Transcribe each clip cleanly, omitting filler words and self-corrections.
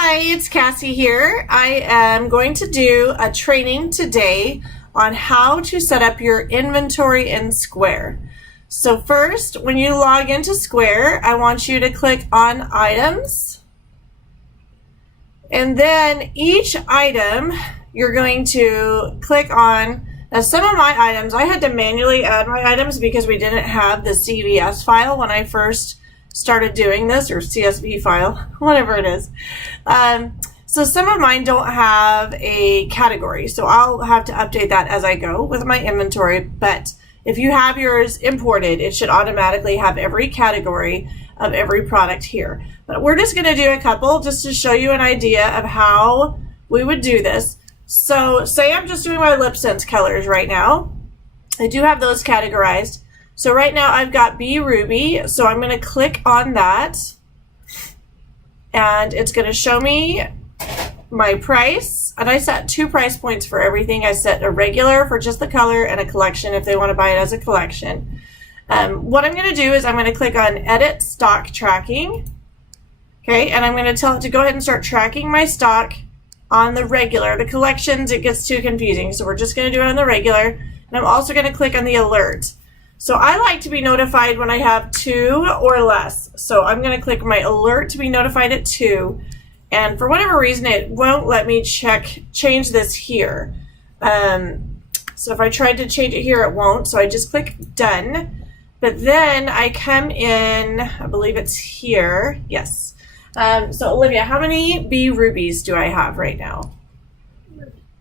Hi, it's Cassie here. I am going to do a training today on how to set up your inventory in Square. So first, when you log into Square, I want you to click on Items. And then each item you're going to click on. Now some of my items, I had to manually add my items because we didn't have the CVS file when I first started doing this, or CSV file, whatever it is. So some of mine don't have a category, so I'll have to update that as I go with my inventory. But if you have yours imported, it should automatically have every category of every product here. But we're just going to do a couple just to show you an idea of how we would do this. So say I'm just doing my Lipsense colors right now. I do have those categorized. So right now I've got B Ruby, so I'm going to click on that and it's going to show me my price. And I set 2 price points for everything. I set a regular for just the color and a collection if they want to buy it as a collection. What I'm going to do is I'm going to click on Edit Stock Tracking. Okay, and I'm going to tell it to go ahead and start tracking my stock on the regular. The collections, it gets too confusing, so we're just going to do it on the regular. And I'm also going to click on the alert. So I like to be notified when I have 2 or less. So I'm going to click my alert to be notified at 2. And for whatever reason, it won't let me change this here. So if I tried to change it here, it won't. So I just click done. But then I come in, I believe it's here. Yes. So Olivia, how many B Rubies do I have right now?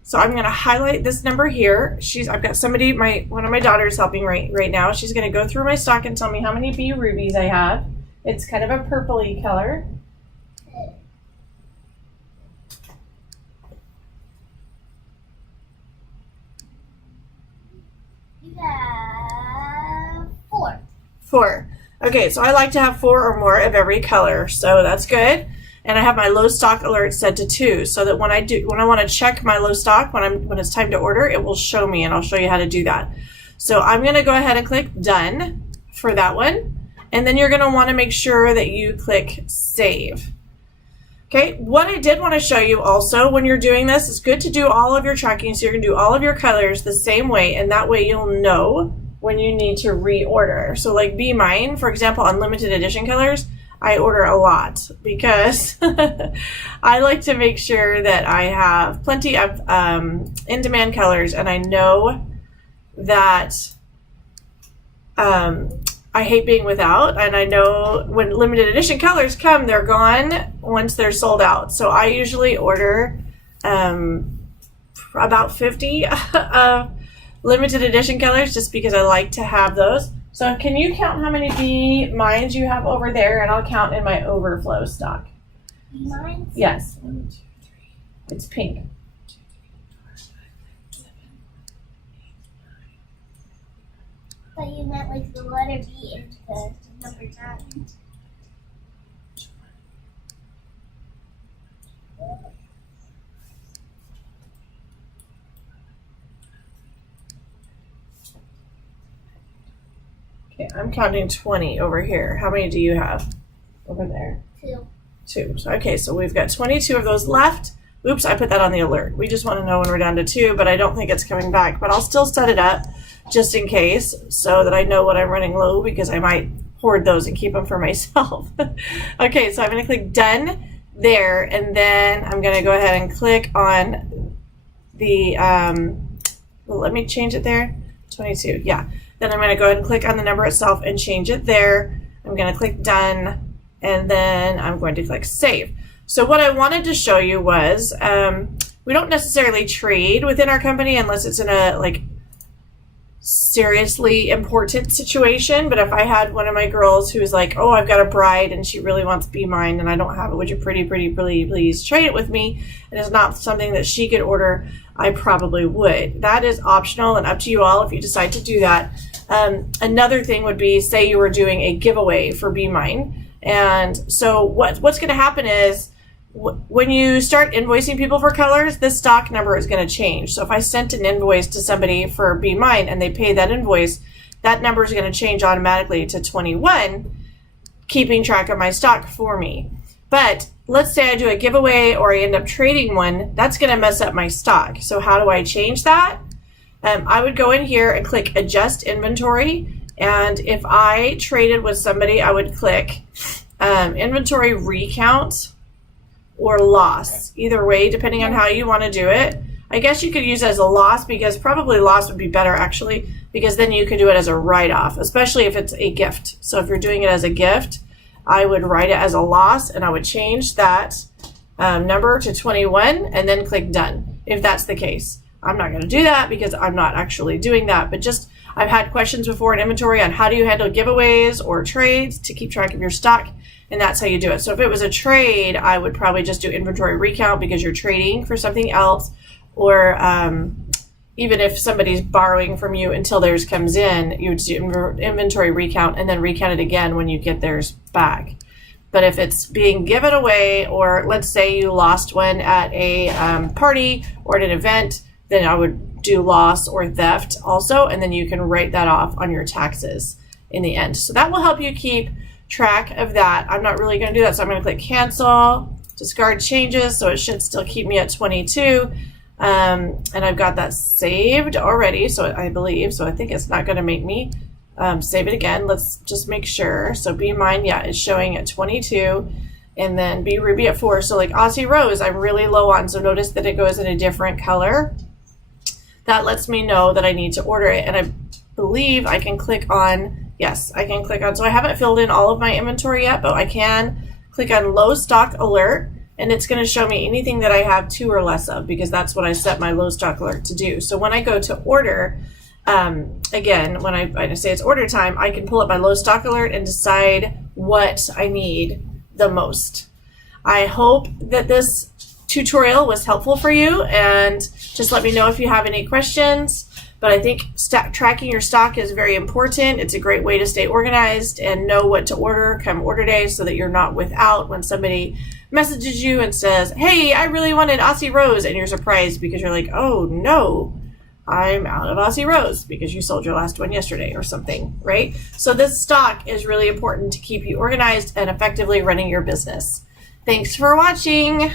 So I'm going to highlight this number here. I've got somebody, one of my daughters helping right now. She's going to go through my stock and tell me how many B Rubies I have. It's kind of a purpley color. You have 4. 4. Okay, so I like to have 4 or more of every color, so that's good. And I have my low stock alert set to 2, so that when I want to check my low stock, when it's time to order, it will show me, and I'll show you how to do that. So I'm going to go ahead and click done for that one, and then you're going to want to make sure that you click save. Okay, what I did want to show you also when you're doing this, it's good to do all of your tracking, so you're going to do all of your colors the same way, and that way you'll know when you need to reorder. So like Be Mine, for example, on limited edition colors, I order a lot because I like to make sure that I have plenty of in-demand colors, and I know that I hate being without, and I know when limited edition colors come, they're gone once they're sold out. So I usually order about 50 of limited edition colors just because I like to have those. So can you count how many B Mines you have over there, and I'll count in my overflow stock. B Mines? Yes. 1, 2, 3. It's pink. 1, 2, 3, 4, 5, 6, 7, 8, 9. But you meant like the letter B into the number 9. Okay, I'm counting 20 over here. How many do you have over there? 2. 2. So, okay, so we've got 22 of those left. Oops, I put that on the alert. We just want to know when we're down to 2, but I don't think it's coming back. But I'll still set it up just in case so that I know when I'm running low, because I might hoard those and keep them for myself. Okay, so I'm going to click done there, and then I'm going to go ahead and click on the, well, let me change it there. 22, yeah. Then I'm going to go ahead and click on the number itself and change it there. I'm going to click done, and then I'm going to click save. So what I wanted to show you was we don't necessarily trade within our company unless it's in a like seriously important situation. But if I had one of my girls who's like, oh, I've got a bride and she really wants Be Mine and I don't have it, would you pretty please trade it with me? And it's not something that she could order, I probably would. That is optional and up to you all if you decide to do that. Another thing would be, say you were doing a giveaway for Be Mine. And so what's going to happen is when you start invoicing people for colors, this stock number is going to change. So if I sent an invoice to somebody for Be Mine and they pay that invoice, that number is going to change automatically to 21, keeping track of my stock for me. But let's say I do a giveaway or I end up trading one, that's going to mess up my stock. So how do I change that? I would go in here and click adjust inventory. And if I traded with somebody, I would click inventory recount or loss. Either way, depending on how you want to do it. I guess you could use it as a loss, because probably loss would be better actually, because then you could do it as a write-off, especially if it's a gift. So if you're doing it as a gift, I would write it as a loss, and I would change that number to 21 and then click done if that's the case. I'm not going to do that because I'm not actually doing that, but just I've had questions before in inventory on how do you handle giveaways or trades to keep track of your stock, and that's how you do it. So if it was a trade, I would probably just do inventory recount because you're trading for something else, or even if somebody's borrowing from you until theirs comes in, you would do inventory recount and then recount it again when you get theirs back. But if it's being given away, or let's say you lost one at a party or at an event, then I would do loss or theft also, and then you can write that off on your taxes in the end. So that will help you keep track of that. I'm not really going to do that, so I'm going to click cancel, discard changes, so it should still keep me at 22. And I've got that saved already, so I believe, so I think it's not going to make me save it again. Let's just make sure. So Be Mine, yeah, is showing at 22, and then Be Ruby at 4. So like Aussie Rose, I'm really low on, so notice that it goes in a different color. That lets me know that I need to order it, and I believe I can click on, yes, I can click on, so I haven't filled in all of my inventory yet, but I can click on low stock alert, and it's going to show me anything that I have 2 or less of, because that's what I set my low stock alert to do. So when I go to order, again, when I say it's order time, I can pull up my low stock alert and decide what I need the most. I hope that this tutorial was helpful for you, and just let me know if you have any questions. But I think tracking your stock is very important. It's a great way to stay organized and know what to order come order day, so that you're not without when somebody messages you and says, hey, I really wanted Aussie Rose, and you're surprised because you're like, oh no, I'm out of Aussie Rose because you sold your last one yesterday or something, right? So this stock is really important to keep you organized and effectively running your business. Thanks for watching.